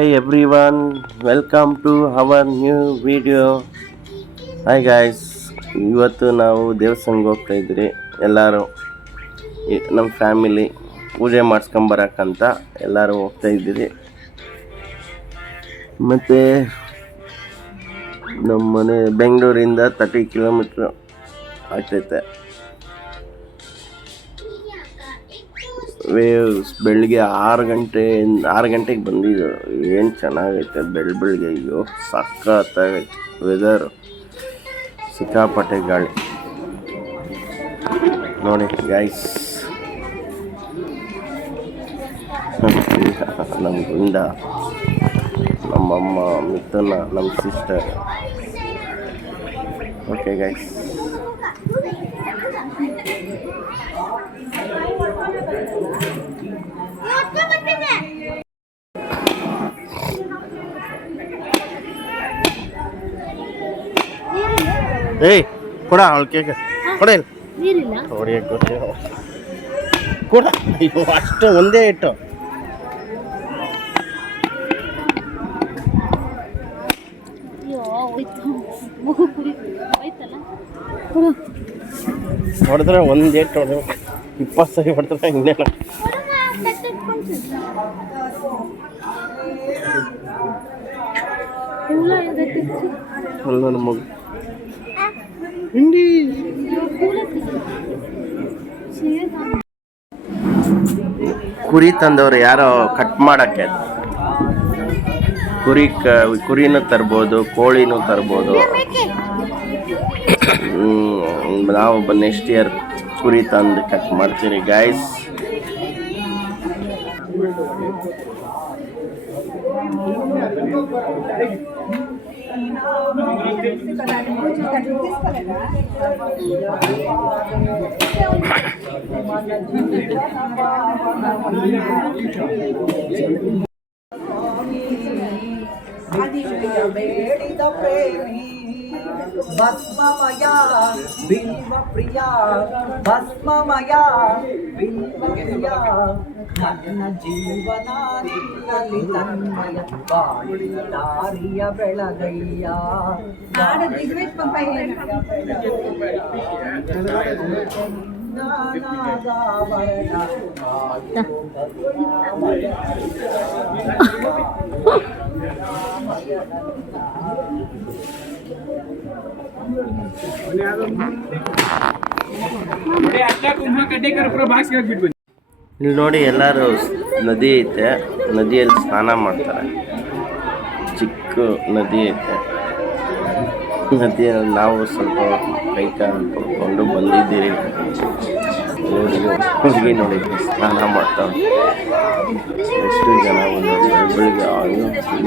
Hi everyone, welcome to our new video. Hi guys, ಇವತ್ತು ನಾವು ದೇವಸ್ಥಾನಕ್ಕೆ ಹೋಗ್ತಾ ಇದ್ರಿ. ಎಲ್ಲರೂ ನಮ್ಮ ಫ್ಯಾಮಿಲಿ ಪೂಜೆ ಮಾಡಿಸ್ಕೊಂಬರಕ್ಕಂತ ಎಲ್ಲರೂ ಹೋಗ್ತಾ ಇದ್ದೀರಿ. ಮತ್ತು ನಮ್ಮ ಮನೆ ಬೆಂಗಳೂರಿಂದ 30 ಕಿಲೋಮೀಟ್ರ್ ಆಗ್ತೈತೆ. ವೇವ್ಸ್ ಬೆಳಿಗ್ಗೆ 6 ಗಂಟೆಗೆ ಬಂದಿದ್ದು. ಏನು ಚೆನ್ನಾಗೈತೆ ಬೆಳಿಗ್ಗೆ. ಅಯ್ಯೋ ಸಖತ್ತಾಗೈತೆ ವೆದರು, ಸಿಕ್ಕಾಪಟ್ಟೆ ಗಾಳಿ ನೋಡಿ ಗೈಸ್. ನಮ್ಮ ಗುಂಡ, ನಮ್ಮಮ್ಮ, ಮಿಥುನ, ನಮ್ಮ ಸಿಸ್ಟರ್. ಓಕೆ ಗೈಸ್, ಏಯ್ ಕೊಡ ಅವಳು ಕೇಕ್ ಕೊಡ. ಇಲ್ಲ ಹೊಡಿಯಕ್ಕೆ ಗೊತ್ತಿಲ್ಲ ಕೊಡ. ಅಯ್ಯೋ ಅಷ್ಟು ಒಂದೇ ಇಟ್ಟು ಹೊಡೆದ್ರೆ ಒಂದೇಟು ಹೊಡೆದು 20 ಸರಿ ಹೊಡೆದ್ರೆ ಇನ್ನೇನು. ನನ್ನ ಮಗು ಹಿಂಡಿ ಕುರಿ ತಂದವ್ರು ಯಾರೋ ಕಟ್ ಮಾಡಕ್ಕೆ. ಕುರಿನೂ ತರ್ಬೋದು, ಕೋಳಿನೂ ತರ್ಬೋದು. ನಾವು ನೆಕ್ಸ್ಟ್ ಇಯರ್ ಕುರಿ ತಂದು ಕಟ್ ಮಾಡ್ತೀರಿ ಗೈಸ್. ಬೇಡಿದ ಪ್ರೇಮಿ ಭಸ್ಮಮಯ ಬಿಲ್ವ ಪ್ರಿಯ, ಭಸ್ಮಮಯ ಬಿಲ್ವ ಪ್ರಿಯ, ನನ್ನ ಜೀವನ ನಿನ್ನಲ್ಲಿ ತನ್ಮಯ, ಬಾಳಿನ ದಾರಿಯ ಬೆಳಗಯ್ಯ. ಇಲ್ಲಿ ನೋಡಿ ಎಲ್ಲರೂ ನದಿ ಐತೆ, ನದಿಯಲ್ಲಿ ಸ್ನಾನ ಮಾಡ್ತಾರೆ. ಚಿಕ್ಕ ನದಿ ಐತೆ, ನದಿಯಲ್ಲಿ ನಾವು ಸ್ವಲ್ಪ ಕೈ ಕಾಲು ತೊಳ್ಕೊಂಡು ಬಂದಿದ್ದೀರಿ. ನೋಡಿ ಹುಡುಗಿ ನೋಡಿ ಸ್ನಾನ ಮಾಡ್ತಾವೆ. ಎಷ್ಟು ಜನ ಬಂದವರು ಬೆಳಿಗ್ಗೆ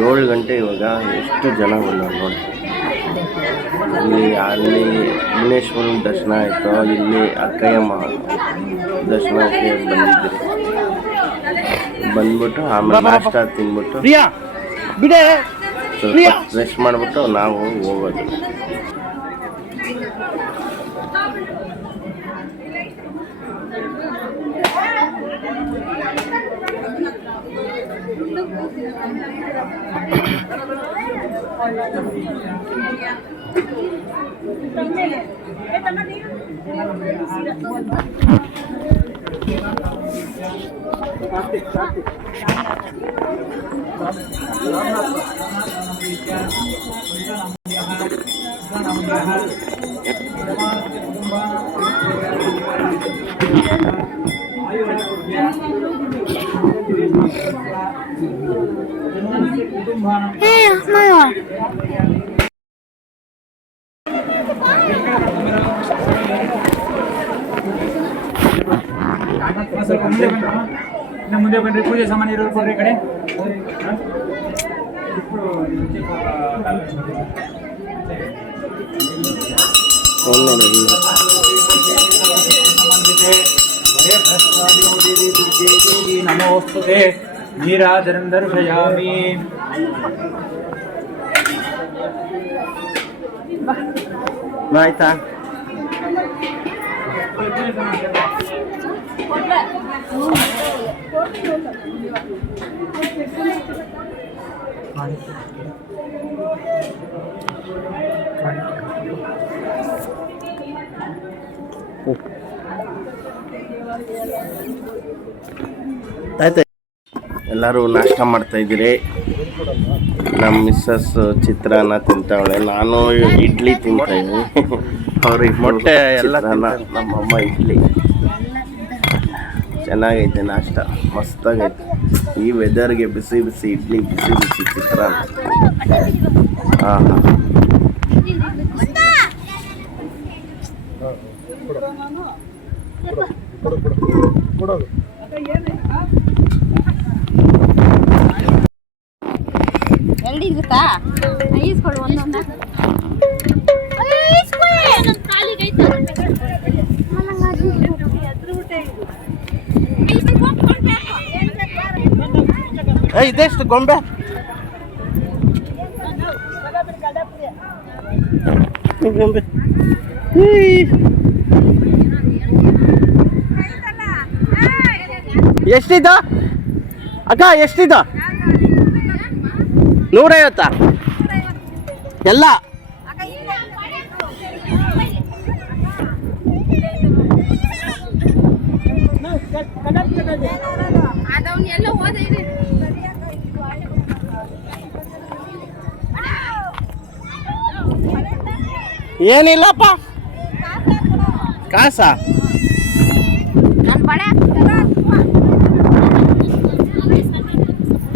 7 ಗಂಟೆ. ಇವಾಗ ಎಷ್ಟು ಜನ ಬಂದವರು ನೋಡಿ. ಅಲ್ಲಿ ಮುನೇಶ್ವರನ ದರ್ಶನ ಆಯಿತು, ಇಲ್ಲಿ ಅಕ್ಕಯ್ಯಮ್ಮ ದರ್ಶನಕ್ಕೆ ಬಂದಿದ್ದೀರಿ. ಬಂದ್ಬಿಟ್ಟು ಆಮೇಲೆ ನಾಷ್ಟ ತಿಂದ್ಬಿಟ್ಟು ಸ್ವಲ್ಪ ರೆಸ್ಟ್ ಮಾಡಿಬಿಟ್ಟು ನಾವು ಹೋಗೋದು. ಮುಂದೆ ಬನ್ರಿ, ಪೂಜೆ ಸಾಮಾನು ಇರೋರು ಕೊಡ್ರಿ ಕಡೆ. ನಮೋಸ್ತುತೆ ನೀರಾಜರಂ ದರ್ಶಯಾಮಿ. ಆಯ್ತಾ? ಆಯ್ತು, ಎಲ್ಲರೂ ನಾಷ್ಟ ಮಾಡ್ತಾ ಇದ್ದೀರಿ. ನಮ್ಮ ಮಿಸ್ಸಸ್ ಚಿತ್ರಾನ್ನ ತಿಂತಾವಳೆ, ನಾನು ಇಡ್ಲಿ ತಿಂತಾ ಇದ್ದೀನಿ. ಅವ್ರಿಗೆ ಮೊಟ್ಟೆ ಎಲ್ಲ ನಮ್ಮಮ್ಮ ಇಡ್ಲಿ. ಚೆನ್ನಾಗೈತೆ ನಾಷ್ಟ, ಮಸ್ತಾಗೈತೆ. ಈ ವೆದರ್ಗೆ ಬಿಸಿ ಬಿಸಿ ಇಡ್ಲಿ, ಬಿಸಿ ಬಿಸಿ ಚಿತ್ರಾನ್ನ. ಹಾಂ ಹಾಂ, ಎರಡು ಇರುತ್ತಾ? ಈಸ್ಕೊಳ್ಳು ಒಂದೊಂದ. ಇದೆಷ್ಟು ಗೊಂಬೆ? ಗೊಂಬೆ ಎಷ್ಟಿದ ಅಕ್ಕ? ಎಷ್ಟಿದ? 150 ಎಲ್ಲ? ಏನಿಲ್ಲಪ್ಪ, ಕಾಸ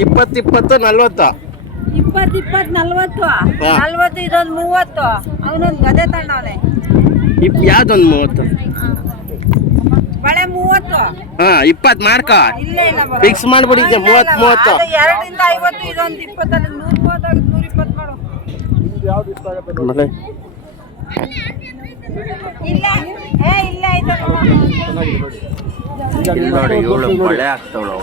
20 20 40. 20 40 40 ಇದೊಂದು 30. ಅವನೊಂದು ಗದೆ ತಣ್ಣವನೆ. ಯಾವ್ದೊಂದು 30? ಬಳೆ 30. ಹಾ 20 ಮಾಡ್ಕ, ಇಲ್ಲ ಇಲ್ಲ ಫಿಕ್ಸ್ ಮಾಡ್ಬಿಟ್ಟಿದ್ದೆ. 30 30 2ರಿಂದ 50. ಇದೊಂದು 20 130 120 ಮಾಡು. ಇಲ್ಲ ಇಲ್ಲ ಇದು ನೋಡಿ, ಇವಳು ಬಳೆ ಆಗ್ತಾವಳು.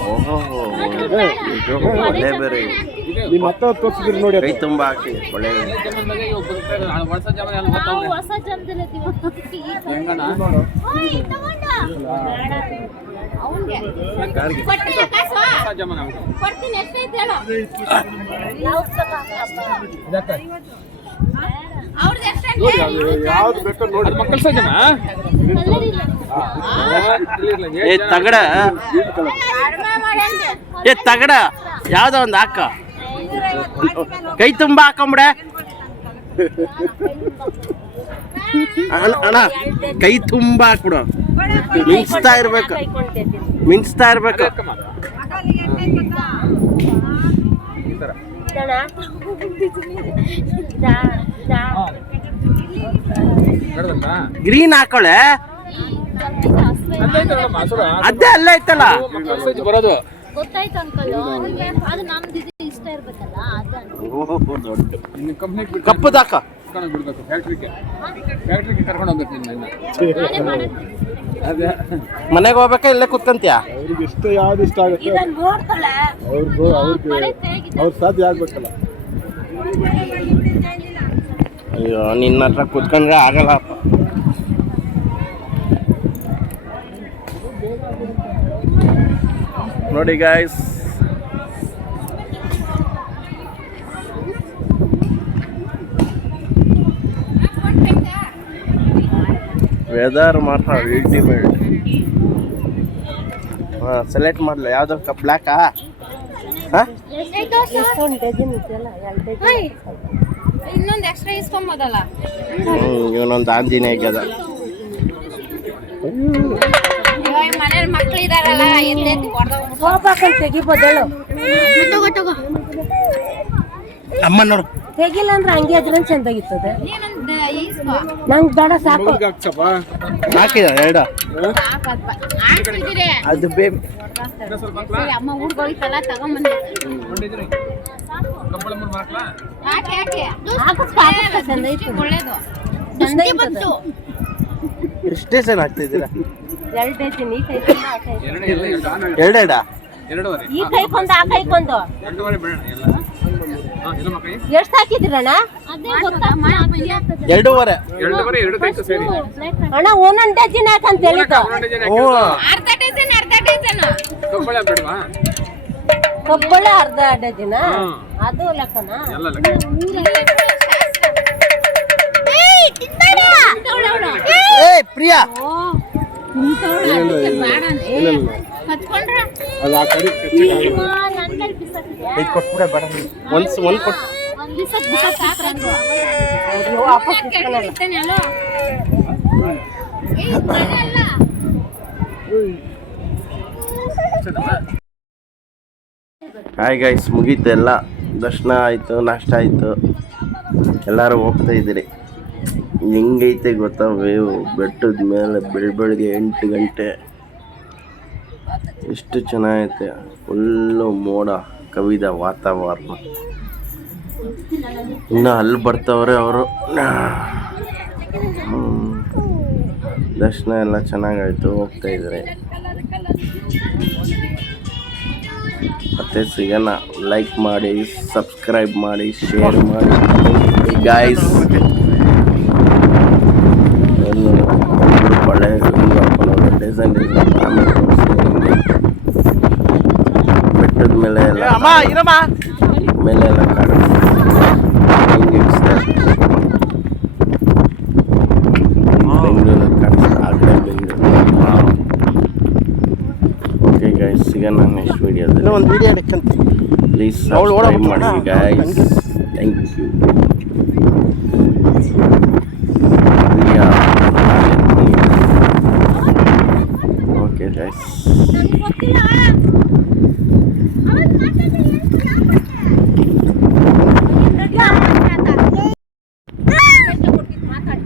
ಬಳೆ ಬೇರೆ ನಿಮ್ಮ ಹತ್ತ ತೋರಿಸಿದ್ರಿ ನೋಡಿ, ಕೈ ತುಂಬಾ ಹಾಕಿ ಬಳೆ. ಯಾವ್ದು ಬೇಕೋ ನೋಡಿ. ಮಕ್ಕಳ ಸಜ್ಜಮ್ಮ ತಗಡ, ತಗಡ ಯಾವ್ದೋ ಒಂದು ಹಾಕ, ಕೈ ತುಂಬಾ ಹಾಕೊಂಬಿಡೆ. ಅಣ್ಣ ಕೈ ತುಂಬಾ ಹಾಕ್ಬಿಡು, ಮಿಂಚ್ತಾ ಇರ್ಬೇಕು, ಮಿಂಚ್ತಾ ಇರ್ಬೇಕು. ಗ್ರೀನ್ ಹಾಕೊಳ್ಳೆ, ಅದೇ ಅಲ್ಲ ಐತಲ್ಲ ಬರೋದು. ಗೊತ್ತಾಯ್ತು ಅಂಕಲ್, ಅದು ನಮ್ದು ಇಷ್ಟ ಇರ್ಬೇಕಲ್ಲ ಅದು. ಕಪ್ಪದಾಕ ಬಿಡ್ಬೇಕು ಫ್ಯಾಕ್ಟ್ರಿಗೆ ಕರ್ಕೊಂಡು ಹೋಗ್ಬೇಕು ನಿನ್ನ. ಅದೇ ಮನೆಗೆ ಹೋಗ್ಬೇಕಾ ಇಲ್ಲೇ ಕುತ್ಕಂತೀಯ? ಅವ್ರಿಗೆ ಇಷ್ಟ ಯಾವ್ದು ಇಷ್ಟ ಆಗುತ್ತೆ ಅವ್ರ ಸಾಧ್ಯ ಆಗ್ಬೇಕಲ್ಲ. ಅಯ್ಯೋ, ನಿನ್ನ ಹತ್ರ ಕುತ್ಕೊಂಡ್ರೆ ಆಗಲ್ಲಪ್ಪ. ನೋಡಿ ಗಾಯ್ಸ್, ವೆದರ್ ಮಾತ್ರ ಅಲ್ಟಿಮೇಟ್. ಹಾಂ, ಸೆಲೆಕ್ಟ್ ಮಾಡಲ ಯಾವ್ದು? ಬ್ಲ್ಯಾಕಾ? ಹಾಂ, ಇನ್ನೊಂದು ಎಕ್ಸ್ಟ್ರಾ ಇಸ್ಕೊಂಬೋದಲ್ಲ. ಇವನೊಂದು ಆಂಜನೇಯ ಅದ. ಮನೇಲಿ ಮಕ್ಳು ಇದಾರಲ್ಲ, ತೆಗಿಬೋದಳು. ಅಮ್ಮ ನೋಡು, ತೆಗಿಲ್ಲ ಅಂದ್ರೆ ಹಂಗೆ ಅದ್ರ ಚಂದಾಗಿರ್ತದೆ. ನಂಗೆ ಬೇಡ, ಸಾಕು. ಹಾಕಿದ 2 ಅದು ಬೇಬಿ. ಅಮ್ಮ ಊರ್ಗ್ ಹೋಗಿತ್ತಲ್ಲ, ತಗೊಂಬಂದೆ. ಒಳ್ಳೇದು ಎಷ್ಟೇ ಸಲ ಹಾಕ್ತಿದ್ದೀರಾ? 2 ಐತಿ, ನೀ ಕೈ ಕೊಂದು ಆ ಕೈ ಕೊಂದು. 2 ಈ ಕೈ ಕೊಂದು ಆ ಕೈ ಕೊಂದು. ಎಷ್ಟು ಹಾಕಿದ್ರಣ್ಣ? 2.5. ಅಣ್ಣ ಒಂದೊಂದು ಡಜನ್ ಯಾಕಂತ ಹೇಳಿದ್ದು. ಅರ್ಧ ಡಜನ್ ಬೇಡವಾ? ಕಬ್ಬಳೆ ಅರ್ಧ ಡಜನ ಅದು ಲೆಕ್ಕನ ಎಲ್ಲ ಲೆಕ್ಕ. ಪ್ರಿಯಾ ಅದು ಆ ಕಡೆ ಕೊಟ್ಬಿಡ ಬೇಡ ಒಂದು ಕೊಟ್ಟು ಹಾಯ್ ಗೈಸ್, ಮುಗೀತು ಎಲ್ಲ. ದರ್ಶನ ಆಯಿತು, ನಾಷ್ಟ ಆಯಿತು, ಎಲ್ಲರೂ ಹೋಗ್ತಾ ಇದ್ದೀರಿ. ಹೆಂಗೈತೆ ಗೊತ್ತಾ ವೇವ್ ಬೆಟ್ಟದ ಮೇಲೆ ಬೆಳಗ್ಗೆ 8 ಗಂಟೆ. ಎಷ್ಟು ಚೆನ್ನಾಗೈತೆ, ಫುಲ್ಲು ಮೋಡ ಕವಿದ ವಾತಾವರಣ. ಇನ್ನು ಅಲ್ಲಿ ಬರ್ತಾವ್ರೆ ಅವರು. ದರ್ಶನ ಎಲ್ಲ ಚೆನ್ನಾಗಾಯಿತು, ಹೋಗ್ತಾ ಇದ್ದಾರೆ. ಮತ್ತೆ ಸಿಗೋಣ. ಲೈಕ್ ಮಾಡಿ, ಸಬ್ಸ್ಕ್ರೈಬ್ ಮಾಡಿ, ಶೇರ್ ಮಾಡಿ ಗಾಯ್ಸ್. ಒಳ್ಳೆ ಡಿಸೈನ್ ಬೆಟ್ಟದ ಮೇಲೆ ಎಲ್ಲ ಮೇಲೆ ಎಲ್ಲ ಕಾಡು ಬೆಂಗಳೂರಲ್ಲಿ ಕಾಣಿಸ್ತಾ ಆ ಕಡೆ ಬೆಂಗಳೂರು. ಓಕೆ ಗೈಸ್, ಸಿಗೋಣ ನೆಕ್ಸ್ಟ್ ವಿಡಿಯೋದಲ್ಲಿ. ಒಂದು ವಿಡಿಯೋ ಹಿಡ್ಕಂತ ಪ್ಲೀಸ್ ಸಬ್ಸ್ಕ್ರೈಬ್ ಮಾಡಿ guys. Thank you. Okay guys. ಮಾತಾಡಿ